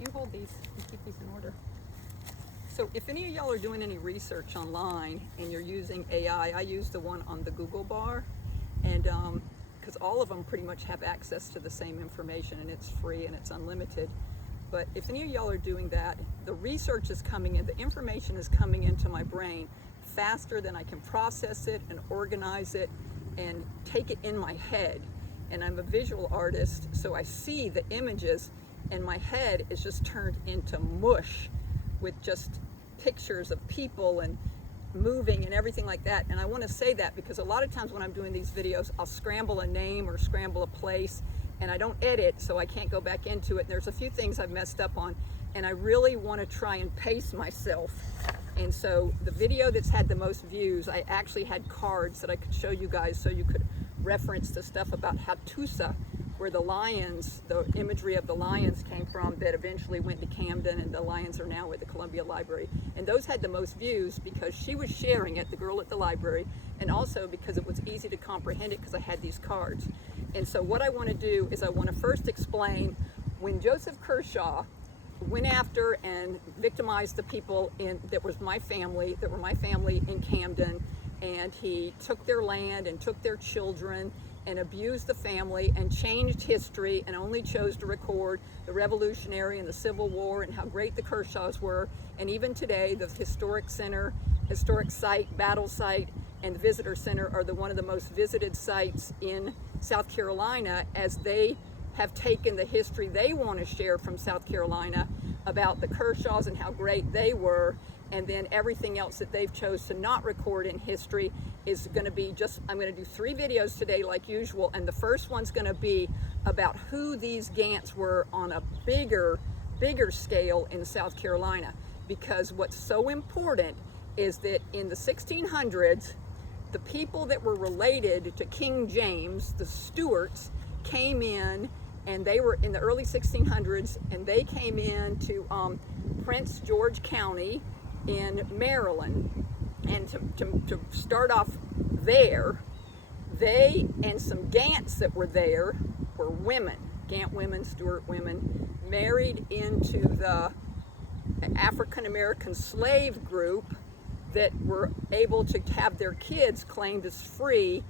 you hold these and keep these in order. So if any of y'all are doing any research online and you're using AI, I use the one on the Google bar, and because all of them pretty much have access to the same information, and it's free and it's unlimited. But if any of y'all are doing that, the research is coming in, the information is coming into my brain faster than I can process it and organize it and take it in my head. And I'm a visual artist, so I see the images, and my head is just turned into mush with just pictures of people and moving and everything like that. And I want to say that because a lot of times when I'm doing these videos, I'll scramble a name or scramble a place, and I don't edit, so I can't go back into it. And there's a few things I've messed up on, and I really want to try and pace myself. And so the video that's had the most views, I actually had cards that I could show you guys so you could reference the stuff about Hattusa, where the lions, the imagery of the lions came from, that eventually went to Camden, and the lions are now at the Columbia Library. And those had the most views because she was sharing it, the girl at the library, and also because it was easy to comprehend it because I had these cards. And so what I want to do is I want to first explain when Joseph Kershaw went after and victimized the people that were my family in Camden, and he took their land and took their children and abused the family and changed history and only chose to record the Revolutionary and the Civil War and how great the Kershaws were. And even today, the historic center, historic site, battle site, and the visitor center are one of the most visited sites in South Carolina, as they have taken the history they want to share from South Carolina about the Kershaws and how great they were, and then everything else that they've chose to not record in history is going to be I'm going to do 3 videos today like usual, and the first one's going to be about who these Gants were on a bigger scale in South Carolina, because what's so important is that in the 1600s, the people that were related to King James, the Stuarts, came in, and they were in the early 1600s, and they came in to Prince George County in Maryland. And to start off there, they and some Gants that were there were women, Gant women, Stuart women, married into the African American slave group that were able to have their kids claimed as free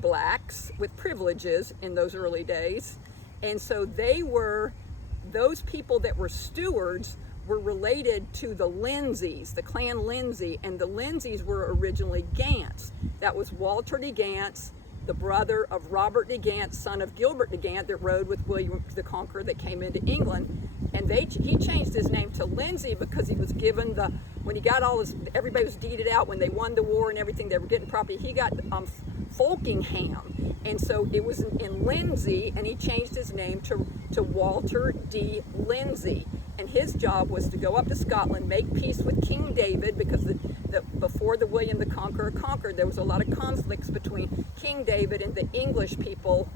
blacks with privileges in those early days. And so those people that were stewards were related to the Lindsays, the Clan Lindsay, and the Lindsays were originally Gants. That was Walter de Gants, the brother of Robert de Gant, son of Gilbert de Gant, that rode with William the Conqueror that came into England. And he changed his name to Lindsay because he was given when he got everybody was deeded out when they won the war and everything, they were getting property. He got Folkingham, and so it was in Lindsay, and he changed his name to Walter D. Lindsay. And his job was to go up to Scotland, make peace with King David, because before the William the Conqueror conquered, there was a lot of conflicts between King David and the English people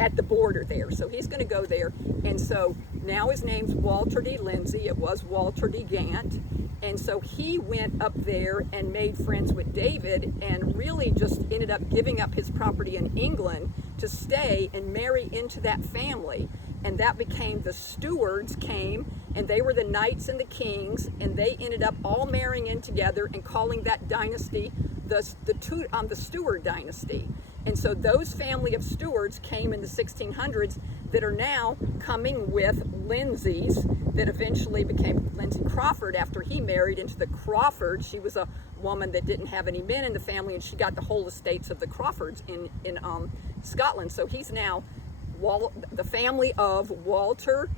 at the border there. So he's going to go there, and so now his name's Walter D. Lindsay. It was Walter D. Gant. And so he went up there and made friends with David, and really just ended up giving up his property in England to stay and marry into that family. And that became the Stewards came, and they were the knights and the kings, and they ended up all marrying in together and calling that dynasty the Stewart dynasty. And so those family of Stewards came in the 1600s that are now coming with Lindsays that eventually became Lindsay Crawford after he married into the Crawfords. She was a woman that didn't have any men in the family, and she got the whole estates of the Crawfords in Scotland. So he's now the family of Walter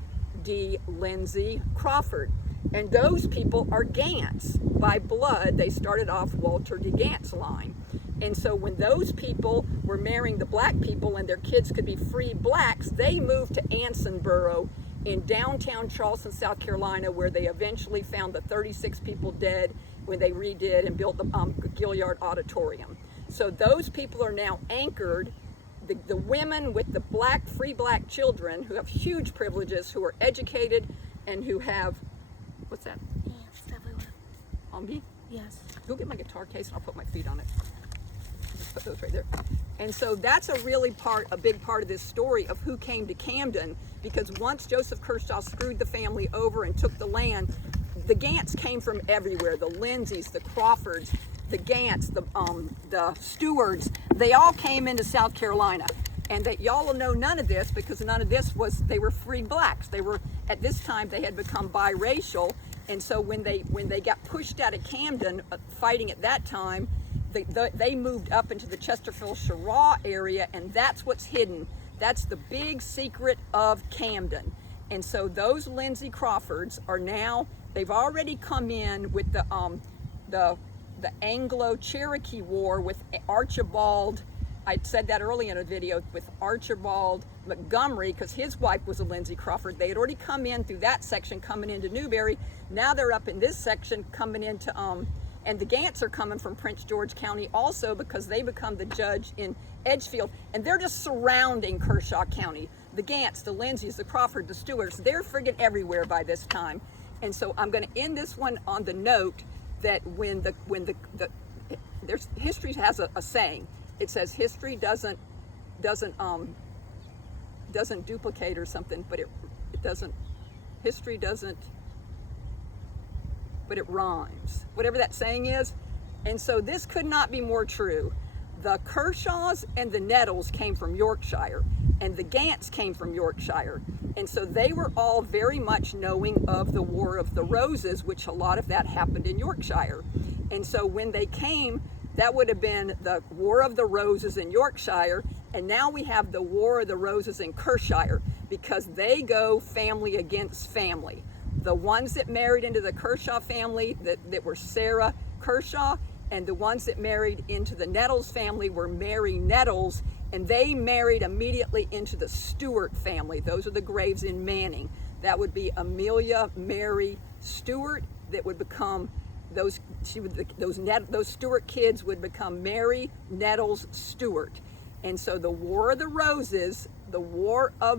D. Lindsay Crawford. And those people are Gants. By blood, they started off Walter D. Gant's line. And so when those people were marrying the black people and their kids could be free blacks, they moved to Ansonboro in downtown Charleston, South Carolina, where they eventually found the 36 people dead when they redid and built the Gilliard Auditorium. So those people are now anchored. The women with the free black children who have huge privileges, who are educated, and who have, what's that? Ants everywhere. On me? Yes. Go get my guitar case and I'll put my feet on it. just put those right there. And so that's a big part of this story of who came to Camden, because once Joseph Kershaw screwed the family over and took the land, the Gants came from everywhere. The Lindsays, the Crawfords, the Gants, the Stewarts, they all came into South Carolina. And that y'all will know none of this, because none of this was, they were freed blacks. They were, at this time, they had become biracial. And so when they got pushed out of Camden, fighting at that time, they moved up into the Chesterfield-Cheraw area, and that's what's hidden. That's the big secret of Camden. And so those Lindsay Crawfords are now, they've already come in with the Anglo-Cherokee War with Archibald, I said that early in a video, with Archibald Montgomery, because his wife was a Lindsay Crawford. They had already come in through that section, coming into Newberry. Now they're up in this section, coming into, and the Gants are coming from Prince George County also, because they become the judge in Edgefield. And they're just surrounding Kershaw County. The Gants, the Lindsays, the Crawford, the Stewarts, they're friggin' everywhere by this time. And so I'm going to end this one on the note that there's history has a saying. It says history doesn't duplicate or something, but history doesn't, but it rhymes. Whatever that saying is. And so this could not be more true. The Kershaws and the Nettles came from Yorkshire, and the Gants came from Yorkshire. And so they were all very much knowing of the War of the Roses, which a lot of that happened in Yorkshire. And so when they came, that would have been the War of the Roses in Yorkshire, and now we have the War of the Roses in Kershire, because they go family against family. The ones that married into the Kershaw family that were Sarah Kershaw, and the ones that married into the Nettles family were Mary Nettles, and they married immediately into the Stewart family. Those are the graves in Manning. That would be Amelia Mary Stewart, that would become those Stewart kids would become Mary Nettles Stewart. And so the War of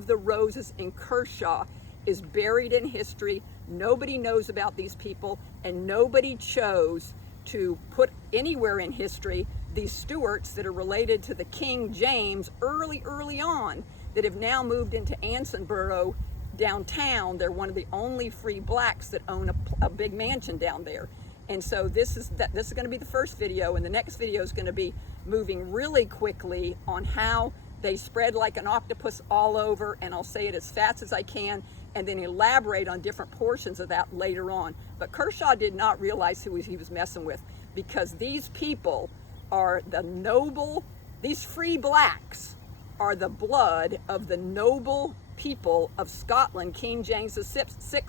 the Roses in Kershaw is buried in history. Nobody knows about these people, and nobody chose to put anywhere in history these Stewarts that are related to the King James early on, that have now moved into Ansonboro downtown. They're one of the only free blacks that own a big mansion down there. And so this is going to be the first video, and the next video is going to be moving really quickly on how they spread like an octopus all over, and I'll say it as fast as I can, and then elaborate on different portions of that later on. But Kershaw did not realize who he was messing with, because these people are the noble, these free blacks are the blood of the noble people of Scotland, King James VI,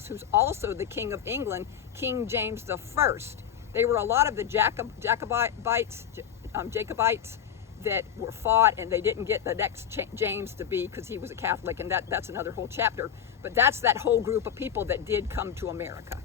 who's also the King of England, King James I. They were a lot of the Jacobites that were fought, and they didn't get the next James to be, because he was a Catholic, and that's another whole chapter. But that's that whole group of people that did come to America.